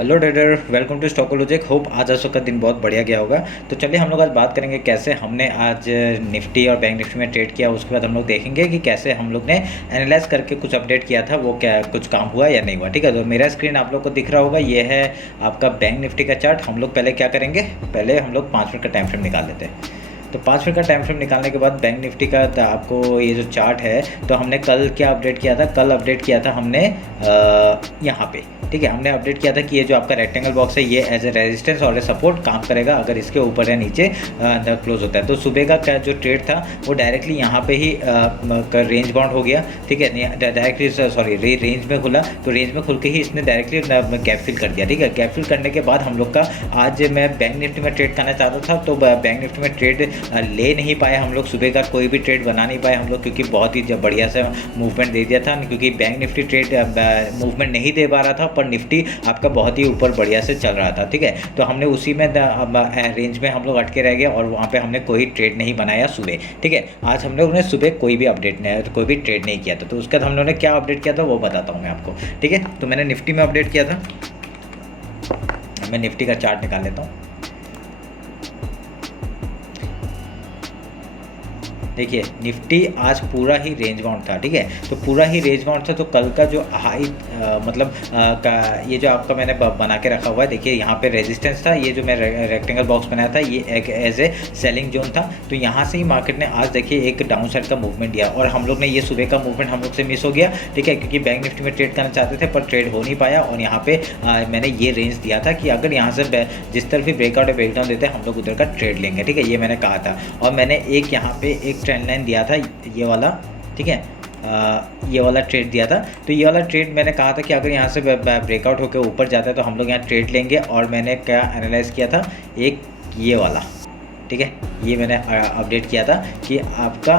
Hello trader, welcome to Stockologic. Hope आज का दिन बहुत बढ़िया गया होगा। तो चलिए हम लोग आज बात करेंगे कैसे हमने आज निफ्टी और बैंक निफ्टी में ट्रेड किया। उसके बाद हम लोग देखेंगे कि कैसे हम लोग ने एनालाइज करके कुछ अपडेट किया था, वो क्या कुछ काम हुआ या नहीं हुआ। ठीक है, तो मेरा स्क्रीन आप लोग को दिख रहा होगा, ये है आपका बैंक निफ्टी का चार्ट। हम लोग पहले क्या करेंगे, पहले हम लोग 5 मिनट का टाइम फ्रेम निकाल लेते हैं। तो 5 मिनट का टाइम फ्रेम निकालने के बाद बैंक निफ्टी का आपको ये जो चार्ट है, तो हमने कल क्या अपडेट किया था, कल अपडेट किया था हमने यहाँ पे। ठीक है, हमने अपडेट किया था कि ये जो आपका रेक्टेंगल बॉक्स है ये एज ए रेजिस्टेंस और ए सपोर्ट काम करेगा अगर इसके ऊपर या नीचे क्लोज होता है। तो सुबह का जो ट्रेड था वो डायरेक्टली यहाँ पे ही रेंज बाउंड हो गया। ठीक है, डायरेक्टली सॉरी रेंज में खुला, तो रेंज में खुल के ही इसने डायरेक्टली गैप फिल कर दिया। ठीक है, गैप फिल करने के बाद हम लोग का आज मैं बैंक निफ्टी में ट्रेड करना चाहता था, तो बैंक निफ्टी में ट्रेड ले नहीं पाए हम लोग। सुबह का कोई भी ट्रेड बना नहीं पाए हम लोग, क्योंकि बहुत ही बढ़िया से मूवमेंट दे दिया था। क्योंकि बैंक निफ्टी ट्रेड मूवमेंट नहीं दे पा रहा था, पर निफ्टी आपका बहुत ही ऊपर बढ़िया से चल रहा था। ठीक है, तो हमने उसी में रेंज में हम लोग अटके रह गए और वहाँ पे हमने कोई ट्रेड नहीं बनाया सुबह। ठीक है, आज हम लोग ने सुबह कोई भी अपडेट नहीं, कोई भी ट्रेड नहीं किया था। तो उसके बाद हम लोगों ने क्या अपडेट किया था वो बताता हूँ मैं आपको। ठीक है, तो मैंने निफ्टी में अपडेट किया था। मैं निफ्टी का चार्ट निकाल लेता हूँ। देखिए, निफ्टी आज पूरा ही रेंज बाउंड था। ठीक है, तो पूरा ही रेंज बाउंड था। तो कल का जो हाई ये जो आपका मैंने बना के रखा हुआ है, देखिए यहाँ पे रेजिस्टेंस था। ये जो मैं रेक्टेंगल बॉक्स बनाया था ये एक एज ए सेलिंग जोन था। तो यहाँ से ही मार्केट ने आज देखिए एक डाउन साइड का मूवमेंट दिया और हम लोग ने ये सुबह का मूवमेंट हम लोग से मिस हो गया। ठीक है, क्योंकि बैंक निफ्टी में ट्रेड करना चाहते थे पर ट्रेड हो नहीं पाया। और यहाँ पे मैंने ये रेंज दिया था कि अगर यहाँ से जिस तरफ भी ब्रेकआउट या ब्रेकडाउन देते हैं हम लोग उधर का ट्रेड लेंगे। ठीक है, ये मैंने कहा था। और मैंने एक यहाँ पे एक ट्रेंड लाइन दिया था, ये वाला। ठीक है, ये वाला ट्रेड दिया था। तो ये वाला ट्रेड मैंने कहा था कि अगर यहाँ से ब्रेकआउट होकर ऊपर जाता है तो हम लोग यहाँ ट्रेड लेंगे। और मैंने क्या एनालाइज किया था, एक ये वाला। ठीक है, ये मैंने अपडेट किया था कि आपका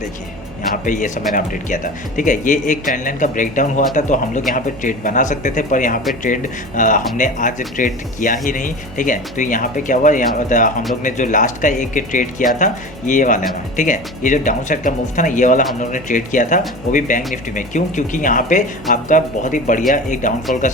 देखिए यहाँ पे ये सब मैंने अपडेट किया था। ठीक है, ये एक ट्रेंड लाइन का ब्रेकडाउन हुआ था तो हम लोग यहाँ पे ट्रेड बना सकते थे, पर यहाँ पे ट्रेड हमने आज ट्रेड किया ही नहीं। ठीक है, तो यहाँ पे क्या हुआ, यहाँ हम लोग ने जो लास्ट का एक ट्रेड किया था ये वाला में। ठीक है, ये जो डाउन साइड का मूव था ना, ये वाला हम लोग ने ट्रेड किया था, वो भी बैंक निफ्टी में। क्यों? क्योंकि यहाँ पे आपका बहुत ही बढ़िया एक डाउनफॉल का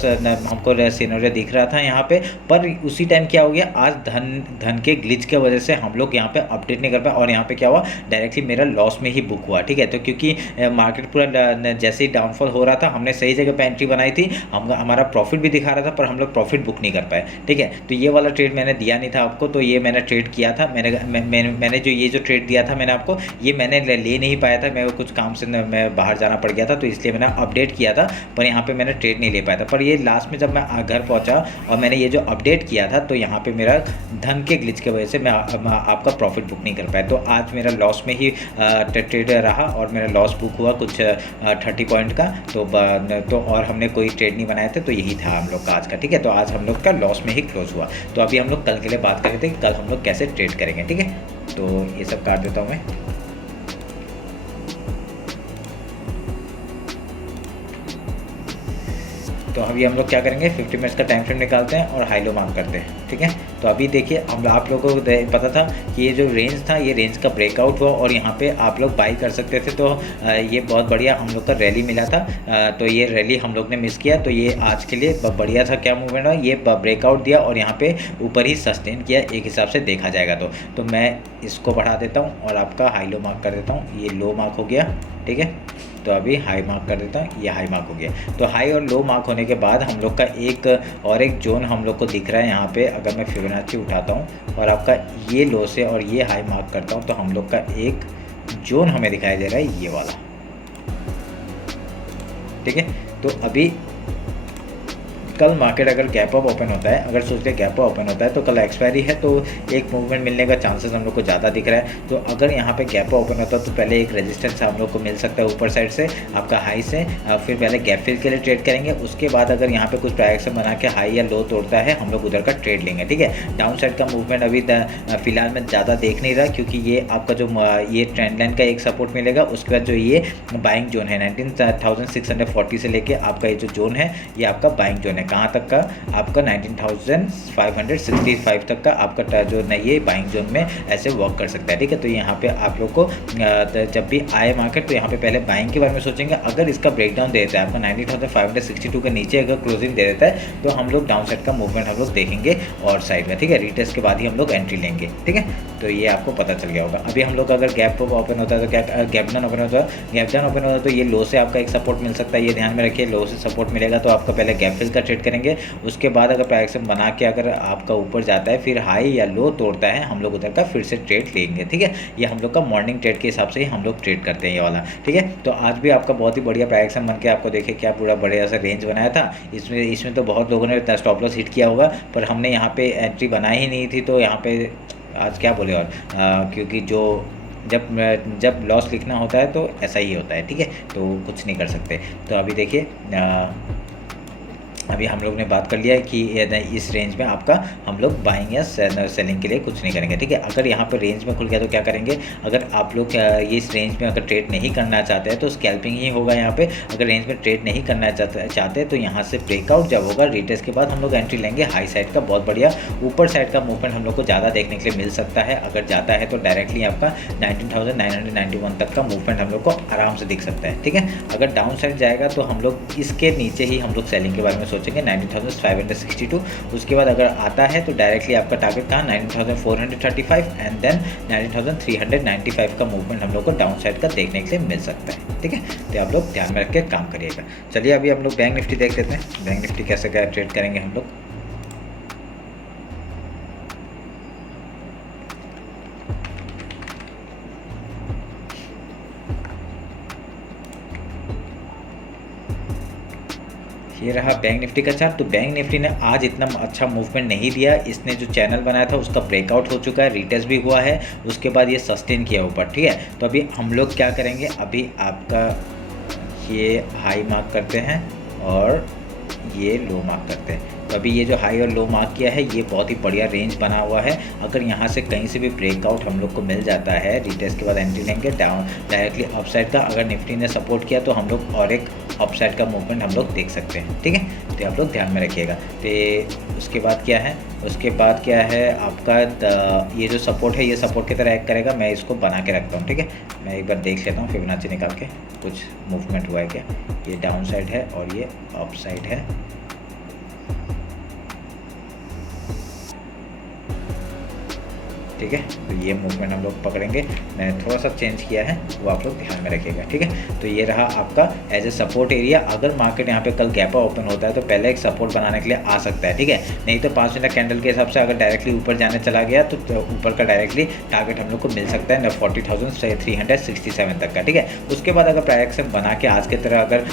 हमको सिनेरियो दिख रहा था यहाँ पे। पर उसी टाइम क्या हो गया, आज धन के ग्लिच के वजह से हम लोग यहाँ पे अपडेट नहीं कर पाए और यहाँ पे क्या हुआ, डायरेक्टली मेरा लॉस में ही बुक हुआ। ठीक है, तो क्योंकि मार्केट पूरा जैसे ही डाउनफॉल हो रहा था हमने सही जगह पे एंट्री बनाई थी, हमारा प्रॉफिट भी दिखा रहा था, पर हम लोग प्रॉफिट बुक नहीं कर पाए। ठीक है, तो ये वाला ट्रेड मैंने दिया नहीं था आपको, तो ये मैंने ट्रेड किया था। मैंने जो ये जो ट्रेड दिया था मैंने आपको, ये मैंने ले नहीं पाया था। मैं कुछ काम से मैं बाहर जाना पड़ गया था, तो इसलिए मैंने अपडेट किया था, पर यहाँ पर मैंने ट्रेड नहीं ले पाया था। पर ये लास्ट में जब मैं घर पहुँचा और मैंने ये जो अपडेट किया था, तो यहाँ पर मेरा धन के ग्लिच की वजह से मैं आपका प्रॉफिट बुक नहीं कर पाया। तो आज मेरा लॉस में ही ट्रेड रहा और मेरा लॉस बुक हुआ कुछ 30 पॉइंट का। तो और हमने कोई ट्रेड नहीं बनाए थे, तो यही था हम लोग का आज का। ठीक है, तो आज हम लोग का लॉस में ही क्लोज हुआ। तो अभी हम लोग कल के लिए बात कर रहे थे कि कल हम लोग कैसे ट्रेड करेंगे। ठीक है, तो ये सब काट देता हूँ मैं। तो अभी हम लोग क्या करेंगे, 50 मिनट्स का टाइम फ्रेम निकालते हैं और हाई लो मार्क करते हैं। ठीक है, तो अभी देखिए हम आप लोगों को पता था कि ये जो रेंज था ये रेंज का ब्रेकआउट हुआ और यहाँ पे आप लोग बाई कर सकते थे। तो ये बहुत बढ़िया हम लोग का रैली मिला था। तो ये रैली हम लोग ने मिस किया, तो ये आज के लिए बढ़िया था। क्या मूवमेंट हुआ, ये ब्रेकआउट दिया और यहाँ पे ऊपर ही सस्टेन किया, एक हिसाब से देखा जाएगा। तो मैं इसको बढ़ा देता हूँ और आपका हाई लो मार्क कर देता हूँ। ये लो मार्क हो गया। ठीक है, तो अभी हाई मार्क कर देता हूँ, ये हाई मार्क हो गया। तो हाई और लो मार्क होने के बाद हम लोग का एक जोन हम लोग को दिख रहा है यहाँ पे। अगर मैं फिबोनाची उठाता हूँ और आपका ये लो से और ये हाई मार्क करता हूँ, तो हम लोग का एक जोन हमें दिखाई दे रहा है, ये वाला। ठीक है, तो अभी कल मार्केट अगर गैप अप ओपन होता है, अगर सोचते गैप अप ओपन होता है तो कल एक्सपायरी है, तो एक मूवमेंट मिलने का चांसेस हम लोग को ज़्यादा दिख रहा है। तो अगर यहाँ पे गैप अप ओपन होता है तो पहले एक रेजिस्टेंस हम लोग को मिल सकता है ऊपर साइड से आपका हाई से, फिर पहले गैप फिल के लिए ट्रेड करेंगे। उसके बाद अगर यहाँ पे कुछ प्राइस बना के हाई या लो तोड़ता है हम लोग उधर का ट्रेड लेंगे। ठीक है, डाउन साइड का मूवमेंट अभी फिलहाल में ज़्यादा देख नहीं रहा, क्योंकि ये आपका जो ये ट्रेंड लाइन का एक सपोर्ट मिलेगा। उसके बाद जो ये बाइंग जोन है 19,640 से लेके आपका ये जो जोन है ये आपका बाइंग जोन है। कहाँ तक का, आपका 19,565 तक का आपका जो नहीं है बाइंग जोन में ऐसे वर्क कर सकता है। ठीक है, तो यहाँ पे आप लोग को जब भी आए मार्केट तो यहाँ पे पहले बाइंग के बारे में सोचेंगे। अगर इसका ब्रेकडाउन दे देता है आपका 19,562 के नीचे अगर क्लोजिंग दे देता है तो हम लोग डाउन साइड का मूवमेंट हम लोग देखेंगे और साइड में। ठीक है, रिटेस्ट के बाद ही हम लोग एंट्री लेंगे। ठीक है, तो ये आपको पता चल गया होगा। अभी हम लोग अगर गैप ओपन होता है तो क्या गैप डाउन ओपन होता है, गैप डाउन ओपन होता है तो ये लो से आपका एक सपोर्ट मिल सकता है, ये ध्यान में रखिए। लो से सपोर्ट मिलेगा तो आपका पहले गैप फिल का ट्रेड करेंगे, उसके बाद अगर प्राइस एक्शन बना के अगर आपका ऊपर जाता है फिर हाई या लो तोड़ता है हम लोग उधर का फिर से ट्रेड लेंगे। ठीक है, ये हम लोग का मॉर्निंग ट्रेड के हिसाब से ही हम लोग ट्रेड करते हैं ये वाला। ठीक है, तो आज भी आपका बहुत ही बढ़िया प्राइस एक्शन बन के आपको देखिए क्या पूरा बढ़िया सा रेंज बनाया था। इसमें तो बहुत लोगों ने स्टॉप लॉस हिट किया होगा, पर हमने यहाँ पे एंट्री बनाई ही नहीं थी, तो यहाँ पे आज क्या बोले और क्योंकि जो जब लॉस लिखना होता है तो ऐसा ही होता है। ठीक है, तो कुछ नहीं कर सकते। तो अभी देखिए अभी हम लोग ने बात कर लिया है कि इस रेंज में आपका हम लोग बाइंग या सेलिंग के लिए कुछ नहीं करेंगे। ठीक है, अगर यहाँ पर रेंज में खुल गया तो क्या करेंगे, अगर आप लोग ये इस रेंज में अगर ट्रेड नहीं करना चाहते हैं तो स्कैल्पिंग ही होगा यहाँ पे। अगर रेंज में ट्रेड नहीं करना चाहते तो यहाँ से ब्रेकआउट जब होगा रिटेस्ट के बाद हम लोग एंट्री लेंगे हाई साइड का। बहुत बढ़िया ऊपर साइड का मूवमेंट हम लोग को ज़्यादा देखने के लिए मिल सकता है। अगर जाता है तो डायरेक्टली आपका 19,991 तक का मूवमेंट हम लोग को आराम से दिख सकता है। ठीक है, अगर डाउन साइड जाएगा तो हम लोग इसके नीचे ही हम लोग सेलिंग के बारे में सोचेंगे 19,562। उसके बाद अगर आता है तो डायरेक्टली आपका टारगेट कहाँ 19,435 एंड देन 19,395 का मूवमेंट हम लोग को डाउन साइड का देखने के लिए मिल सकता है। ठीक है, तो आप लोग ध्यान में रख के काम करिएगा। चलिए अभी हम लोग बैंक निफ्टी देख लेते हैं, बैंक निफ्टी कैसे क्या ट्रेड करेंगे हम लोग। ये रहा बैंक निफ्टी का चार्ट। तो बैंक निफ्टी ने आज इतना अच्छा मूवमेंट नहीं दिया, इसने जो चैनल बनाया था उसका ब्रेकआउट हो चुका है, रिटेस्ट भी हुआ है, उसके बाद ये सस्टेन किया ऊपर। ठीक है, तो अभी हम लोग क्या करेंगे, अभी आपका ये हाई मार्क करते हैं और ये लो मार्क करते हैं। तो अभी ये जो हाई और लो मार्क किया है ये बहुत ही बढ़िया रेंज बना हुआ है। अगर यहाँ से कहीं से भी ब्रेकआउट हम लोग को मिल जाता है रिटेस्ट के बाद एंट्री लेंगे डाउन डायरेक्टली अपसाइड का। अगर निफ्टी ने सपोर्ट किया तो हम लोग और एक अपसाइड का मूवमेंट हम लोग देख सकते हैं। ठीक है, तो आप लोग ध्यान में रखिएगा। तो उसके बाद क्या है, उसके बाद क्या है आपका ये जो सपोर्ट है ये सपोर्ट की तरह एक्ट करेगा। मैं इसको बना के रखता हूँ। ठीक है, मैं एक बार देख लेता हूँ फिबोनाची निकाल के कुछ मूवमेंट हुआ है क्या। ये डाउन साइड है और ये अप साइड है। ठीक है, तो ये मूवमेंट हम लोग पकड़ेंगे। मैंने थोड़ा सा चेंज किया है वो आप लोग ध्यान में रखिएगा। ठीक है, तो ये रहा आपका एज ए सपोर्ट एरिया। अगर मार्केट यहाँ पे कल गैप ओपन होता है तो पहले एक सपोर्ट बनाने के लिए आ सकता है। ठीक है, नहीं तो 5 मिनट कैंडल के हिसाब से अगर डायरेक्टली ऊपर जाने चला गया तो ऊपर का डायरेक्टली टारगेट हम लोग को मिल सकता है 40,367 तक का। ठीक है, उसके बाद अगर प्राइस एक्शन बना के आज की तरह अगर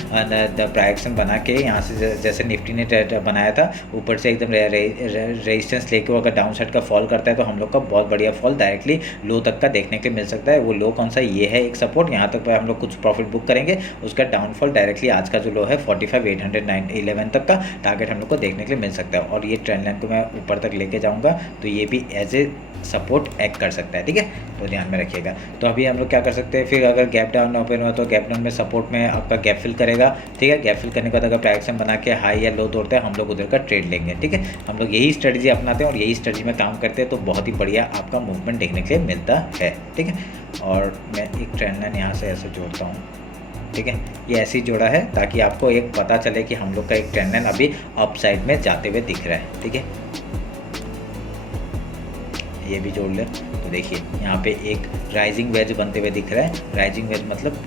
प्राइस एक्शन बना के यहाँ से जैसे निफ्टी ने बनाया था ऊपर से एकदम रेजिस्टेंस लेके अगर डाउन साइड का फॉल करता है तो हम लोग का बहुत बढ़िया फॉल डायरेक्टली लो तक का देखने के लिए मिल सकता है। वो लो कौन सा, ये है एक सपोर्ट, यहाँ तक हम लोग कुछ प्रॉफिट बुक करेंगे। उसका डाउनफॉल डायरेक्टली आज का जो लो है 45,811 तक का टारगेट हम लोग को देखने के लिए मिल सकता है। और ये ट्रेंड लाइन को मैं ऊपर तक लेके जाऊँगा तो ये भी एज ए सपोर्ट एक्ट कर सकता है। ठीक है, तो ध्यान में रखिएगा। तो अभी हम लोग क्या कर सकते हैं, फिर अगर गैप डाउन ओपन हुआ तो गैप डाउन में सपोर्ट में आपका गैप फिल करेगा। ठीक है, गैप फिल करने के बाद अगर प्राइस एक्शन बना के हाई या लो तोड़ते हैं हम लोग उधर का ट्रेड लेंगे। ठीक है, हम लोग यही स्ट्रेटजी अपनाते हैं और यही स्ट्रेटजी में काम करते हैं तो बहुत ही बढ़िया आपका मूवमेंट देखने के लिए मिलता है। ठीक है, और मैं एक ट्रेंड लाइन यहाँ से ऐसे जोड़ता हूँ। ठीक है, ये ऐसे ही जोड़ा है ताकि आपको एक पता चले कि हम लोग का एक ट्रेंड लाइन अभी अप साइड में जाते हुए दिख रहा है। ठीक है, ये भी जोड़ लें तो देखिए यहाँ पे एक राइजिंग वेज बनते हुए दिख रहा है। राइजिंग वेज मतलब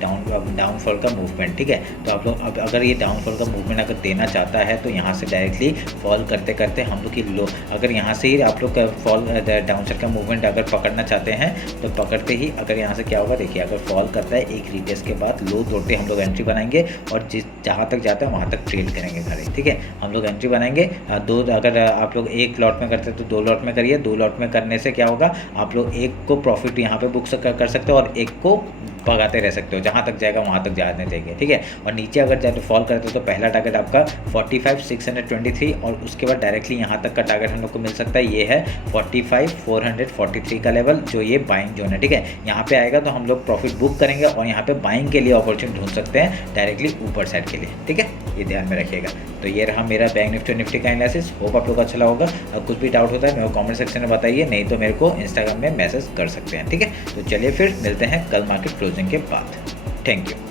डाउनफॉल का मूवमेंट। ठीक है, तो आप लोग अब अगर ये डाउनफॉल का मूवमेंट अगर देना चाहता है तो यहाँ से डायरेक्टली फॉल करते करते हम लोग की लो, अगर यहाँ से ही आप लोग का फॉल डाउन साइड का मूवमेंट अगर पकड़ना चाहते हैं तो पकड़ते ही अगर यहाँ से क्या होगा देखिए, अगर फॉल करता है एक रिटेस्ट के बाद लो तोड़ते हम लोग एंट्री बनाएंगे और जहाँ तक जाता है वहाँ तक ट्रेड करेंगे घर। ठीक है, हम लोग एंट्री बनाएंगे दो, अगर आप लोग एक लॉट में करते हैं तो 2 लॉट में करिए। 2 लॉट में करने से क्या होगा, आप लोग एक को प्रॉफिट यहाँ पे बुक कर सकते हो और एक को भगाते रह सकते हो, जहाँ तक जाएगा वहाँ तक जाने देंगे। ठीक है, और नीचे अगर जाते फॉल करते हो तो पहला टारगेट आपका 45,623 और उसके बाद डायरेक्टली यहाँ तक का टारगेट हम लोग को मिल सकता है। ये है 45,443 का लेवल जो ये बाइंग जोन है। ठीक है, यहाँ पे आएगा तो हम लोग प्रॉफिट बुक करेंगे और यहाँ पे बाइंग के लिए अपॉर्चुनिटी ढूंढ सकते हैं डायरेक्टली ऊपर साइड के लिए। ठीक है, ये ध्यान में रखिएगा। तो ये रहा मेरा बैंक निफ्टी और निफ्टी का एनालिसिस। होप आप लोग को अच्छा लगा होगा। अगर कुछ भी डाउट होता है मेरे को कमेंट सेक्शन में बताइए, नहीं तो मेरे को इंस्टाग्राम में मैसेज कर सकते हैं। ठीक है, तो चलिए फिर मिलते हैं कल मार्केट क्लोजिंग के बाद। Thank you.